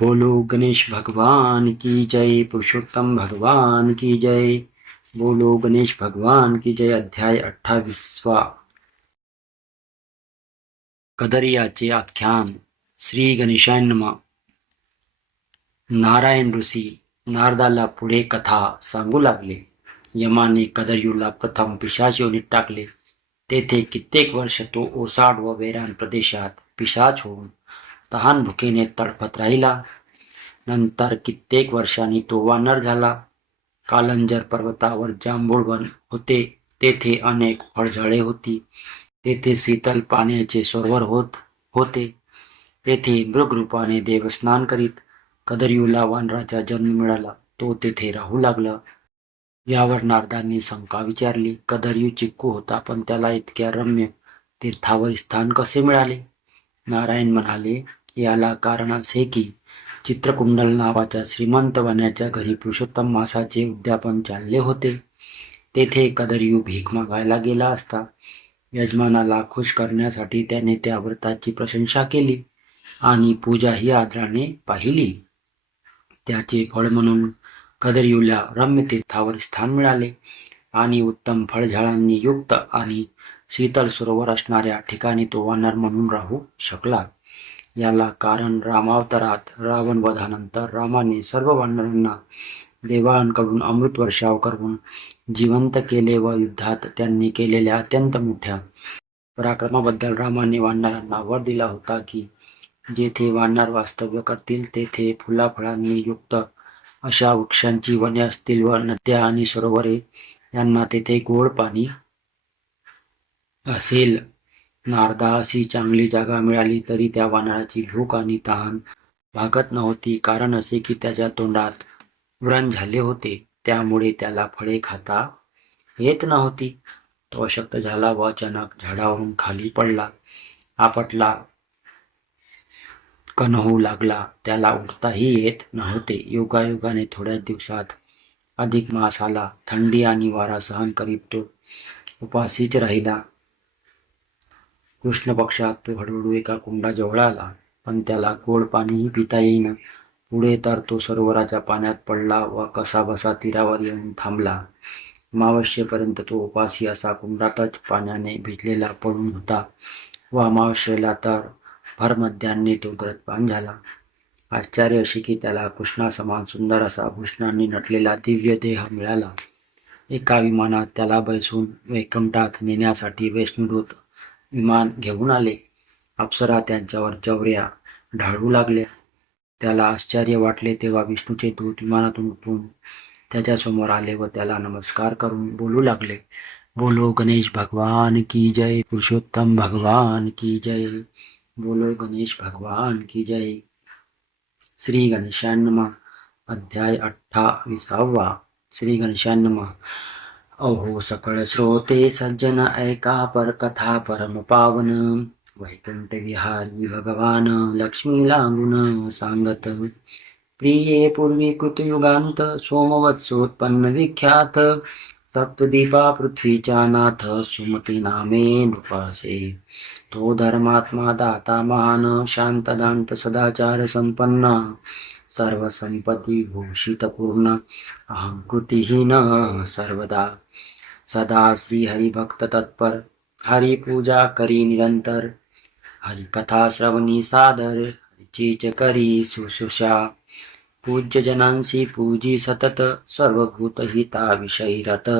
बोलो गणेश भगवान की जय, पुरुषोत्तम भगवान की जय। बोलो गणेश भगवान की जय। अध्याय 28वा। कदरियाचे आख्यान। श्री गणेशाय नमः. नारायण ऋषी नारदाला पुढे कथा सांगू लागले. यमाने कदरयूला प्रथम पिशाच योनीत टाकले. तेथे कित्येक वर्ष तो ओसाड व वेरान प्रदेशात पिशाच होऊन तहान भुकेने तडफत राहिला. नंतर कित्येक वर्षांनी तो वानर झाला. कालंजर पर्वतावर जांभूळवन होते. तेथे अनेक फळझाडे होती. तेथे शीतल पाण्याचे सरोवर होते. तेथे मृगरूपाने देवस्नान करीत कदरयूला वानराचा जन्म मिळाला. तो तेथे राहू लागला. यावर नारदांनी शंका विचारली. कदरयू चिक्कू होता, पण त्याला इतक्या रम्य तीर्थावर स्थान कसे मिळाले? नारायण म्हणाले, याला कारण असे की चित्रकुंडल नावाच्या श्रीमंत वाण्याच्या घरी पुरुषोत्तम मासाचे उद्यापन चालले होते. तेथे कदरयू भीक मागायला गेला असता. यजमानाला खुश करण्यासाठी त्याने त्या व्रताची प्रशंसा केली आणि पूजाही आदराने पाहिली. त्याचे फळ म्हणून कदरयूला रम्य तीर्थावर स्थान मिळाले आणि उत्तम फळझाडांनी युक्त आणि शीतल सरोवर असणाऱ्या ठिकाणी तो वानर म्हणून राहू शकला. याला कारण रामावतारात रावण वधानंतर रामाने सर्व वानरांना देवांकडून अमृत वर्षाव करून जिवंत केले व युद्धात त्यांनी केलेल्या अत्यंत मोठ्या पराक्रमाबद्दल रामाने वानरांना वर दिला होता की जेथे वानर वास्तव्य करतील तेथे फुलाफळांनी युक्त अशा वृक्षांची वने असतील व नद्या आणि सरोवरे यांना तेथे गोड पाणी असेल. नारदा अशी चांगली जागा मिळाली तरी त्या वानराची भूक आणि तहान भागत नव्हती. कारण असे की त्याच्या तोंडात व्रण झाले होते, त्यामुळे त्याला फळे खाता येत नव्हती. तो अशक्त झाला व अचानक झाडावरून खाली पडला. आपटला कणहू लागला. त्याला उठताही येत नव्हते. योगायोगाने थोड्याच दिवसात अधिक मास आला. थंडी आणि वारा सहन करीत तो उपाशीच राहिला. कृष्ण पक्षात तो हळूहळू एका कुंडाजवळ आला, पण त्याला गोड पाणीही पिता येईना. पुढे तर तो सरोवराच्या पाण्यात पडला व कसाबसा तीरावर येऊन थांबला. अमावस्येपर्यंत तो उपाशी असा कुंडातच पाण्याने भिजलेला पडून होता व अमावस्येला तर भर मध्यान्ही तो गरजपान झाला. आश्चर्य असे की त्याला कृष्णासमान सुंदर असा भूषणांनी नटलेला दिव्य देह मिळाला. एका विमानात त्याला बैसून वैकुंठात नेण्यासाठी विष्णुदूत विमान घेऊन आले. अप्सरा त्यांच्यावर चौर्या ढाळू लागल्या. त्याला आश्चर्य वाटले तेव्हा विष्णूचे दूत विमानातून उतरून त्याच्यासमोर आले व त्याला नमस्कार करून बोलू लागले. बोलो गणेश भगवान की जय, पुरुषोत्तम भगवान की जय. बोलो गणेश भगवान की जय. श्री गणेशाय नमः. अध्याय 28वा. श्री गणेशाय नमः. अहो सकळ श्रोते सज्जन ऐका पर कथा परम पावन. वैकुंठ विहारी भगवान लक्ष्मी लागून सांगत. प्रिये पूर्वी कृतयुगांत सोमवत्सोत्पन्न विख्यात. सप्तदीपा पृथ्वीच्या नाथ सुमती नामे नृपासे. तो धर्मात्मा दाता महान शांतदांत सदाचार संपन्न. सर्व संपत्ती भूषित पूर्ण अहंकृतिहीन सर्वदा. सदा श्री हरी भक्त तत्पर हरी पूजा करी निरंतर. हरी कथा श्रवणी सादर हरीचीच करी शुश्रूषा. पूज्य जनांसी पूजी सतत सर्वभूत हिता विषयी रत.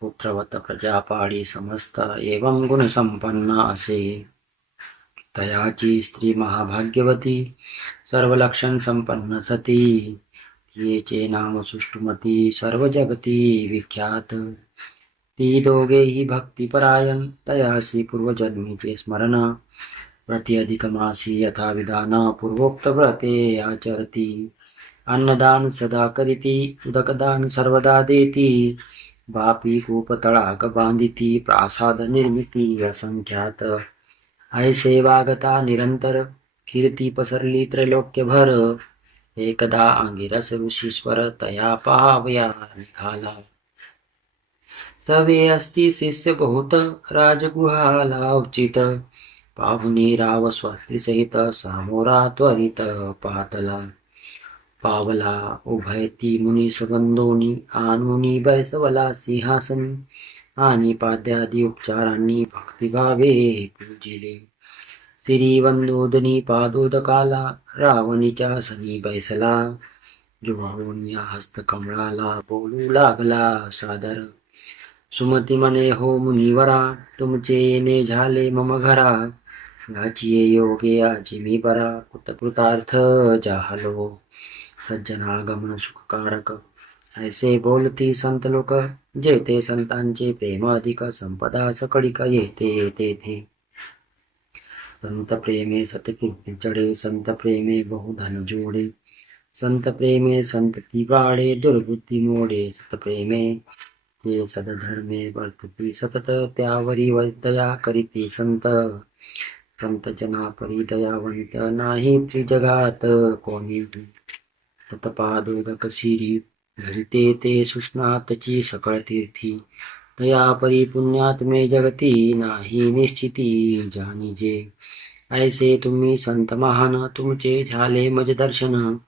पुत्रवत प्रजा पाळी समस्त एवं गुण संपन्न असे. तयाची स्त्री महाभाग्यवती सर्व लक्षण संपन्न सती. येचे नाम सुष्टुमती सर्व जगती विख्यात. ती दोघेही भक्तिपरायण तयासी पूर्वजन्मीचे स्मरण. प्रति अधिक मासी यथा विधान पूर्वोक्त व्रते आचरती. अन्नदान सदा करीती उदकदान सर्वदा देती. बापी कूप तळाक बांधिती प्रासाद निर्मिती असंख्यात. ऐसे वागता निरंतर कीर्ती पसरली त्रैलोक्यभर. एकदा अंगिरस ऋषीश्वर तया पाहावया निघाला. सवे असती शिष्य बहुत राजगुहाला उचित. पाहुणे राव स्वात्रीसहित सामोरा त्वरित पाहतला. पावला उभयती मुनी सुगंधोनी आणूनी बैसवला सिंहासनी. आणि पाद्यादी उपचारांनी भक्तिभावे पूजिले. श्रीवंदोदनी पादोदकाला रावणीच्या सनी बैसला. जुळवून या हस्तकमळाला बोलू लागला सादर. सुमती म्हणे हो मुनिवरा, तुमचे येणे झाले मम घरा. गाचिये योगे आजी मी बरा, कृतार्थ जाहलो. सज्जनागमन सुखकारक ऐसे बोलती संत लोक. जेथे संतांचे प्रेम अधिक, संपदा सकळिक येते तेथे. संत प्रेमे सतकीर्ती चढे, संत प्रेमे बहुधन जोडे. संत प्रेमे संतती वाढे, दुर्बुद्धी मोडे. सत प्रेमे ते सदधर्मे वर्तती सतत, त्यावरी दया करीती संत. संत जना परी दयावंत, नाही त्रिजगात कोणी. सतपादोदक शिरी धरिते ते सुस्नातची सकळ तीर्थी. दया परी पुण्यात्मे जगती, नाही निश्चिती जाणीजे. ऐसे तुम्ही संत महान, तुमचे झाले मज दर्शन.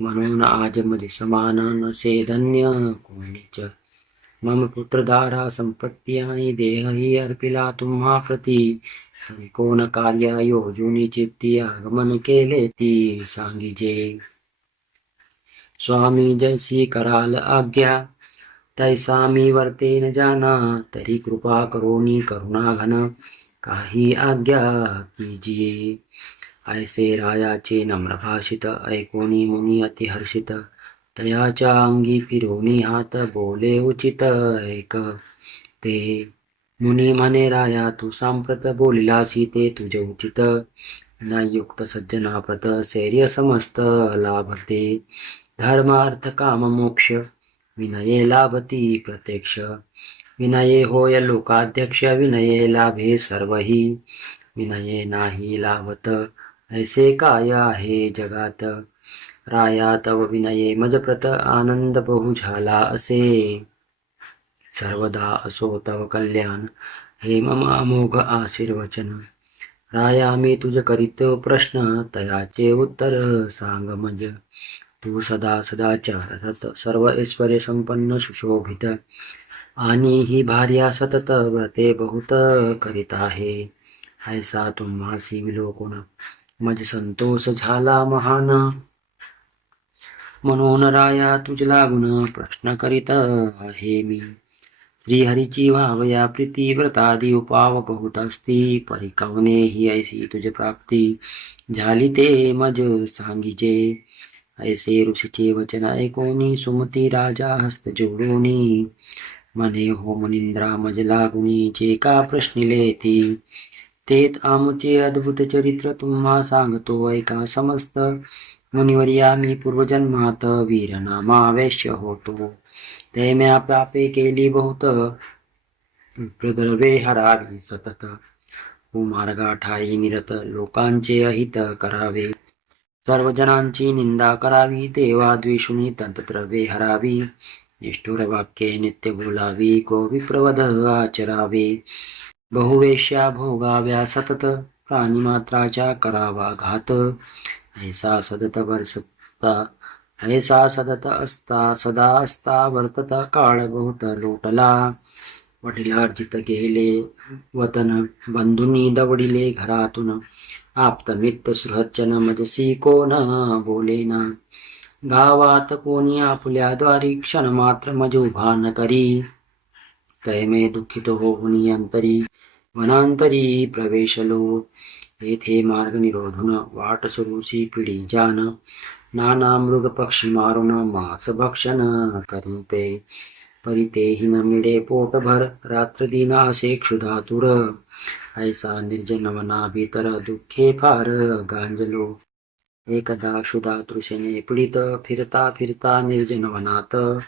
म्हणून आज मज समान, नसे धन्य कोणीच. मम पुत्रधारा संपत्ती आणि देहही अर्पिला तुम्हा प्रती. तरी कोण कार्य योजुनी चित्ती, आगमन केले ती सांगिजे. स्वामी जैसी कराल आज्ञा, तैसा मी वर्ते न जाना. तरी कृपा करोनी करुणा घन, काही आज्ञा कीजिये. ऐसे रायाचे नम्र भाषित, ऐकोनी मुनी अतिहर्षित. तयाच्या अंगी फिरोनी हात, बोले उचित ऐक ते. मुनी म्हणे राया तू सांप्रत, बोलिलासी ते तुझे उचित. विनायुक्त सज्जना प्रत, सैर्य समस्त लाभते. धर्म अर्थ काम मोक्ष, विनये लाभती प्रत्यक्ष. विनये होय लोकाध्यक्ष, विनये लाभे सर्वही. विनये नाही लाभत, ऐसे काय आहे जगात. राया तव विनये मजप्रत, आनंद बहु झाला असे. सर्वदा असो तव कल्याण, हे मम अमोघ आशीर्वचन. राया मी तुझ करीत प्रश्न, तयाचे उत्तर सांग मज. तू सदा सदाचार रत, सर्व ऐश्वर्य संपन्न सुशोभित. आणि ही भार्या सतत व्रते बहुत करीत आहे. ऐसा तुम्हासी विलोकून, मज संतोष झाला महान. म्हणून राया तुझ लागून, प्रश्न करीत आहे मी. श्रीहरीची व्हावया प्रीती, व्रतादी उपाव बहुत असती. परिकवने ही ऐसी तुझ प्राप्ती, झाली ते मज सांगिजे. ऐसे ऋषीचे वचन ऐकोनी, सुमती राजा हस्त जोडोनी. म्हणे हो मुनिंद्रा मज लागुनी, जे का प्रश्निले ती. तेत आमुचे अद्भुत चरित्र, तुम्हा सांगतो ऐका समस्त. मुनिवर्या मी पूर्वजन्मात, वीरनामा वैश्य होतो. ते म्या पापे केली बहुत, प्रदर्वे हरावी सतत. कुमार्गा ठाई निरत, लोकांचे अहित करावे. सर्व जनांची निंदा करावी, देवा द्वेषुनी तंतद्रव्ये हरावी. निष्ठुर वाक्ये नित्य बोलावी, गोविप्रवध आचरावे. बहुवेश्या भोगाव्या सतत, प्राणीमात्राच्या करावा घात. ऐसा सतत वर्षता, ऐसा सतत असता सदा असता वर्तता. काळ बहुत लोटला, वडिलार्जित गेले वतन. बंधुनी दवडिले घरातून, आप्तमित्र सुहज्जन मजसी कोण बोलेना. गावात कोणी आपल्या द्वारी, क्षण मात्र मज उभा न करी. तैमे दुःखित होऊन अंतरी, वनांतरी प्रवेशलो. येथे मार्ग निरोधून, वाट सुरूसी पिढी जान. नाना मृग पक्षी मारून, मांस भक्षण करीपे. परितेही न मिळे पोटभर, रात्र दिन असे क्षुधातुर. ऐसा निर्जन वना भीतर, दुःखे फार गांजलो. एकदा क्षुधातृषेने पीडित, फिरता फिरता निर्जन वनात.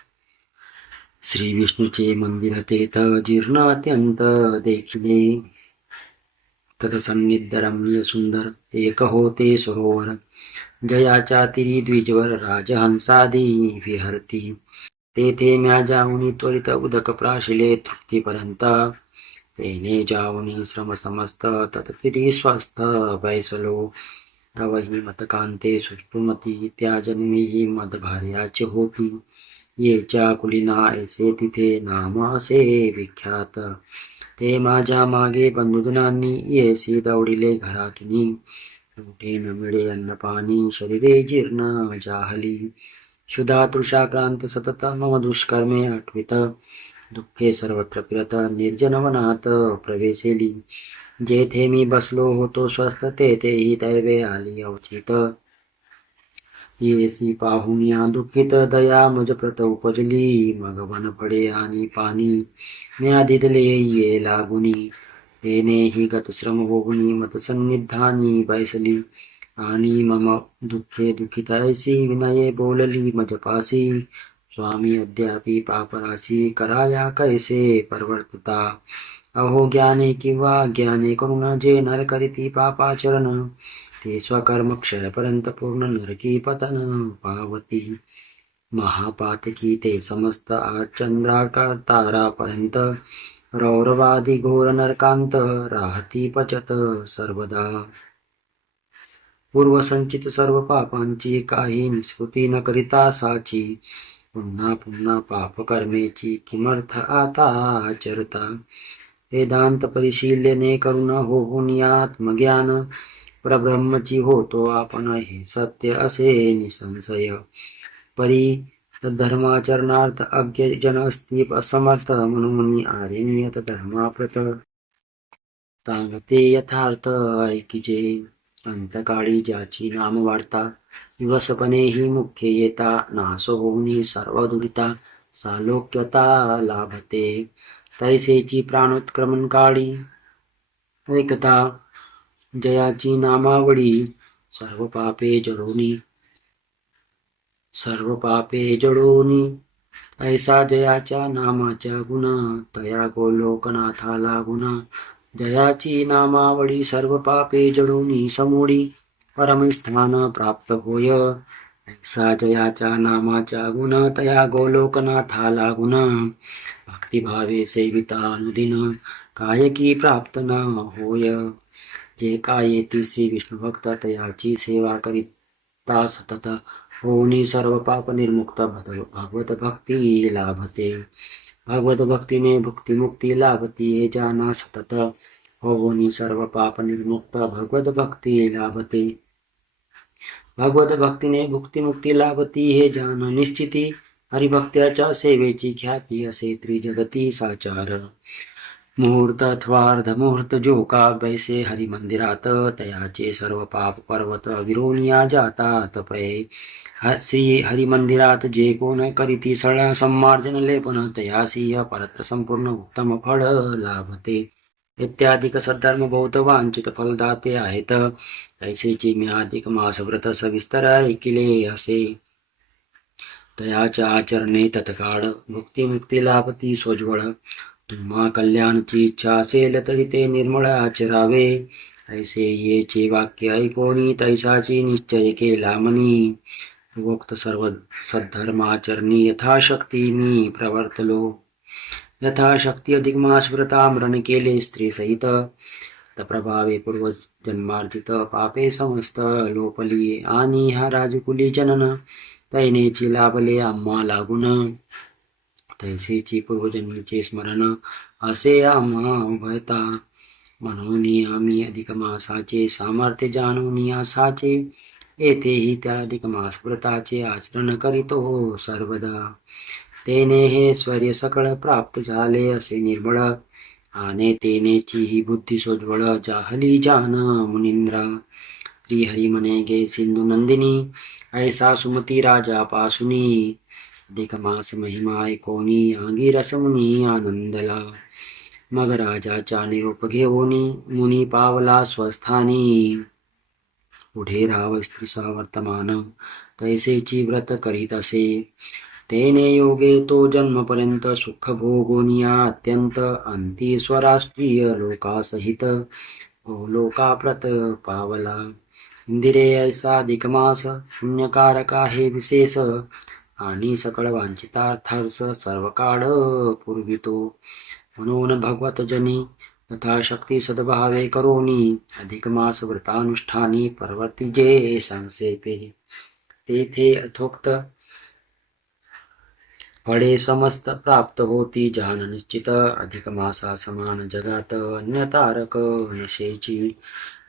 श्री विष्णूचे मंदिर तेथ, जीर्ण अत्यंत देखिले. तत्सन्निध रम्य सुंदर, एक होते सरोवर. जयाच्या तिरी द्विजवर, राजहंसादी विहरती. तेथे म्या जाऊनी त्वरित, उदक प्राशिले तृप्तीपर्यंत. तेने जाऊनी श्रम समस्त तत्तिरी स्वस्थ बैसलो तव हि मतकांते सुष्टुमती त्या जन्मी मदभार्याचे होती येच्या कुलीना ऐसे तिथे नाम असे विख्यात ते माझ्या मागे बंधुजनांनी येसी दौडिले घरातुनी कुठे न मिळे अन्न पाणी शरीरे जीर्ण जाहली क्षुधा तृषाक्रांत सतत मम दुष्कर्मे आठवित दुःखे सर्वत्र फिरत निर्जनवनात प्रवेशेली जेथे मी बसलो होतो स्वस्थ तेथेही दैवे आली अवचित येसी पाहून या दुःखित दया मुझ प्रत उपजली मग वन फळे आणि पाणी म्या दिदले ये लागुनी तेने ही गतश्रम होऊनी मत सन्निधानी बैसली आणि मम दुःखे दुःखित ऐसी विनये बोलली मजपासी स्वामी अद्यापि पापराशी कराया कैसे परवर्तता अहो ज्ञाने किंवा ज्ञाने करून जे नर करीती पापाचरण ते स्वकर्म क्षयपर्यंत पूर्ण नरकी पतन पावती महापातकी ते समस्त तारापर्यंत रौरवादी घोर नरकांत राहती पचत सर्वदा पूर्वसंचित सर्व पापांची काही निस्कृती न करिता साची पुन्हा पुन्हा पापकर्मेची किमर्थ आता आचरता वेदांत परिशीलने करून होऊन आत्मज्ञान परब्रह्मची होतो आपण हे सत्य असे निसंशय परी धर्माचरणार्थ अज्ञ जन असती असमर्थ म्हणून आर्यनियत धर्माप्रत सांगते यथार्थ ऐकिजे अंतकाळी ज्याची नाम वाढता दिवसपणे ही मुख्य येता नाश होऊन सर्व दुरिता सालोक्यता लाभते तैसेची प्राणोत्क्रमण काळी ऐकता जयाची नामावळी सर्व पापे जडोनी ऐसा जयाच्या नामाच्या गुण तया गोलोकनाथा लागुन जयाची नामावळी सर्व पापे जडोनी समोडी परमस्थान प्राप्त होय ऐसा जयाच्या नामाच्या गुण तया गोलोकनाथा लागुन भक्तिभावे सेविता अनुदिन कायकी प्राप्त न होय जे काय येती श्री विष्णू भक्त तयाची सेवा करिता सतत होनी सर्व पाप निर्मुक्त भगवत भक्ती लाभते भगवत भक्तीने भुक्ती मुक्ती लाभती हे जाना सतत होनी सर्व पाप निर्मुक्त भगवत भक्ती लाभते भगवत भक्तीने भुक्ती मुक्ती लाभती हे जान निश्चिती हरिभक्त्याच्या सेवेची ख्याती असे त्रिजगती साचार मुहूर्त अथवा अर्धमुहूर्त जो का बैसे हरी मंदिरात तयाचे सर्व पाप पर्वत विरोनिया जातात पै श्री हरी मंदिरात जे कोण करीती सळ सम्मार्जन लेपन तयासी परत्र संपूर्ण उत्तम फळ लाभते इत्यादिक सद्धर्म बहुत वांछित फलदाते आहेत तैसेची मी अधिक मास व्रत सविस्तर ऐकिले असे तयाच्या आचरणे तत्काळ भुक्ती मुक्ती लाभती सोज्वळ तुम्हा कल्याणची इच्छा असेल तरी ते निर्मळ आचरावे ऐसे येचे वाक्य ऐकोनी तैसाची निश्चय केला मनी वक्त सर्व सद्धर्माचरणी यथाशक्ती मी प्रवर्तलो यथाशक्ती अधिक मास व्रतामरण केले स्त्री सहित प्रभावे पूर्व जन्मार्जित पापे समस्त लोपली आणि हा राजकुली जनन तैनेची लाभले आम्हा लागून तैसेची पूर्वजन्मीचे स्मरण असे आम्हा उभयता म्हणून आम्ही अधिक मासाचे सामर्थ्य जाणून आसाचे येथेही त्या अधिक मास व्रताचे आचरण करीतो सर्वदा तेने हे स्वर्य सकळ प्राप्त झाले असे निर्मळ आणि तेनेची ही बुद्धी सोज्वळ जाहली जान मुनींद्रा श्रीहरी म्हणे गे सिंधू नंदिनी ऐसा सुमती राजा पासुनी अधिक मास महिमा ऐकोनी अंगिरस मुनी आनंदला मग राजाच्या निरोप घेऊनी मुनी पावला स्वस्थानी पुढे राव स्त्रीसा वर्तमान तैसेची व्रत करीत असे तेने योगे तो जन्मपर्यंत सुख भोगोनिया अत्यंत अंती स्वराष्ट्रीय लोकासहित लोकाप्रत पावला इंदिरे ऐसा अधिक मास पुण्यकारक आहे विशेष आणि सकळ वांछितार्थार्थ सर्व काळ पुरवितो म्हणून भगवत जनी यथाशक्ती सद्भावे करोनी अधिक मास व्रतानुष्ठानी परवर्तिजे संसेपे तेथे यथोक्त फळे समस्त प्राप्त होती जान निश्चित अधिक मासा समान जगात अन्य तारक नशेची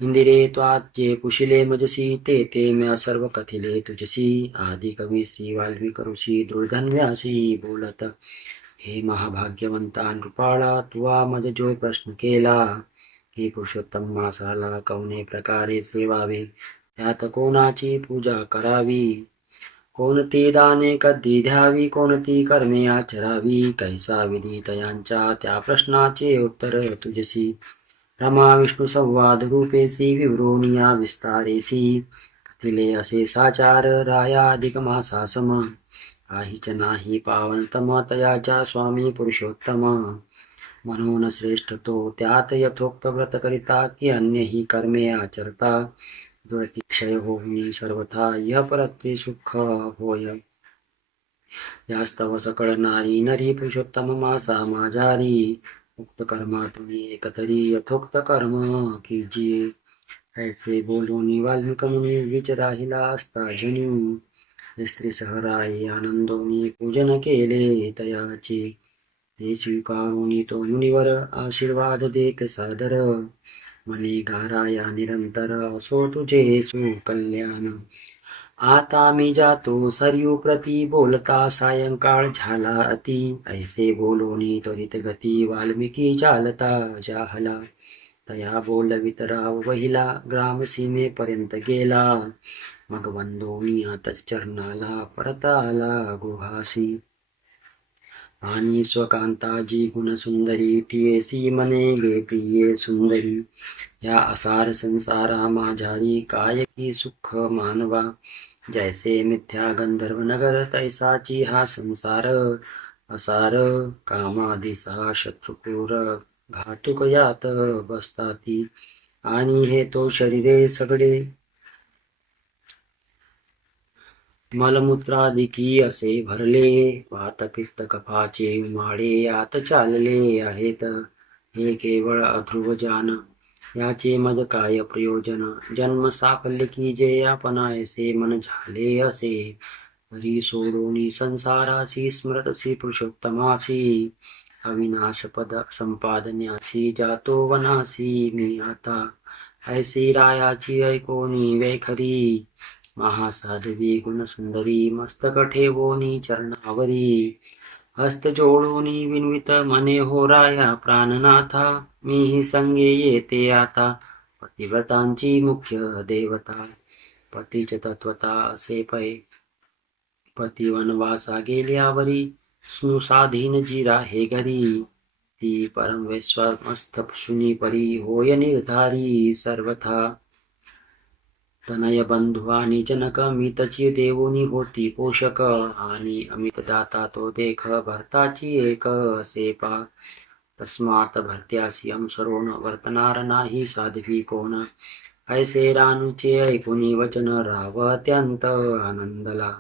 इंदिरे त्वात जे पुशिले मजसी ते म्या सर्व कथिले तुझसी आदि कवी श्री वाल्मिक ऋषी दुर्धन्यासी बोलत हे महाभाग्यवंता नृपाळा तुवा मज जो प्रश्न केला की पुरुषोत्तम मासाला कवने प्रकारे सेवावे त्यात कोणाची पूजा करावी कोणती दाने कधी द्यावी कोणती कर्मे आचरावी कैसा विधी तयांच्या त्या प्रश्नाचे उत्तर तुझसी रमा विष्णू संवाद रूपेसी विवरोनिया विस्तारेसी कथिले असे साचार राया अधिक मासा सम काहीच नाही पावनतम तयाच्या स्वामी पुरुषोत्तम म्हणून श्रेष्ठ तो त्यात यथोक्त व्रत करिता की अन्यही कर्मे आचरता क्षय होऊनी सर्वथा यह परत्वे सुख होय यास्तव सकळ नारी नरी पुरुषोत्तम मासा माझारी उक्त कर्मा तुम्ही एकतरी यथोक्त कर्म कीजिए ऐसे बोलून वाल्मिक मुनी विच राहिला असता जनी स्त्री सहराई आनंदोनी पूजन केले तयाचे ते स्वीकारून तो मुनिवर आशीर्वाद देत सादर मने गाराया निरंतर असो तुझे सुकल्याण आता मी जातो सरयू प्रती बोलता सायंकाळ झाला अति ऐसे बोलोनी त्वरित गती वाल्मिकी चालता जाहला तया बोलवित राव वहिला ग्रामसीमेपर्यंत गेला मग वंदोनी आतच चरणाला परत आला गुहासी आणि स्वकांताजी गुणसुंदरी तियेसी मने गे प्रिये सुंदरी या असार संसारा माझारी काय की सुख मानवा जैसे मिथ्या गंधर्व नगर तैसाची हा संसार असार कामादिसा शत्रुपूर घातुक यात बसताती आणि हे तो शरीरे सगळे मलमूत्रादिकी असे भरले वात पित्त कफाचे उमाळे यात चालले आहेत हे केवळ अध्रुव जान याचे मज काय प्रयोजन जन्म साफल्य की जे आपण ऐसे मन झाले असे तरी सोडून संसारासी स्मृतसी पुरुषोत्तमासी अविनाश पद संपादन्यासी जातो वनासी मी आता ऐसी रायाची ऐकोनी वैखरी महासाध्वी गुणसुंदरी मस्तक ठेवोनी चरणावरी हस्त जोडोनी विनवित मने हो राया प्राणनाथा मीही संगे येते आता पतिव्रतांची मुख्य देवता पतीच तत्वता असे पै पती वनवासा गेल्यावरी स्नुसाधीन जी राहे घरी ती परमेश्वर मस्त शुनी परी होय निर्धारी सर्वथा तनय बंधू आणि जनक मितची देवोनी होती पोषक आणि अमित दाता तो देख भरताची एक सेपा तस्मात भरत्यासी अनुसरून वर्तनार नाही साध्वी कोण ऐसे रानूचे ऐकुनी वचन राव अत्यंत आनंदला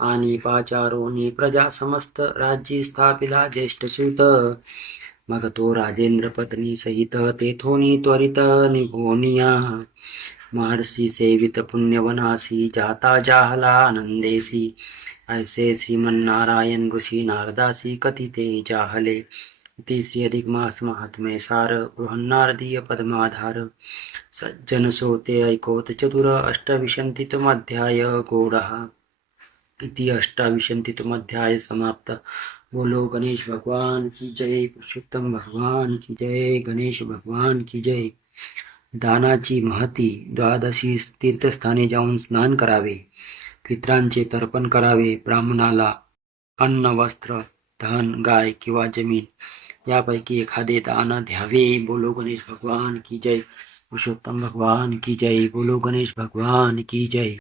आणि पाचारोनी प्रजा समस्त राज्य स्थापिला ज्येष्ठ सुत मग तो राजेंद्र पत्नी सहित तेथोनी त्वरित निघोनिया महर्षी सेवित पुण्यवनासी जाता जाहला आनंदेसी ऐसे श्रीमन्नारायण ऋषी नारदासी कथिते जाहले इति श्री अधिक मास महात्म्ये सार बृहन्नारदीय पद्माधार सज्जन सोते ऐकोत चतुर अष्टविंशतितमोऽध्याय गौडः इति अष्टाविंशतितमोऽध्याय समाप्त। बोलो गणेश भगवान की जय, पुरुषोत्तम भगवान की जय, गणेश भगवान की जय। दानाची महती 12 तीर्थस्थानी जाऊन स्नान करावे, पित्रांचे तर्पण करावे, ब्राह्मणाला अन्न वस्त्र धन गाय किंवा जमीन यापैकी एखादे दान द्यावे। बोलो गणेश भगवान की जय, पुरुषोत्तम भगवान की जय, बोलो गणेश भगवान की जय।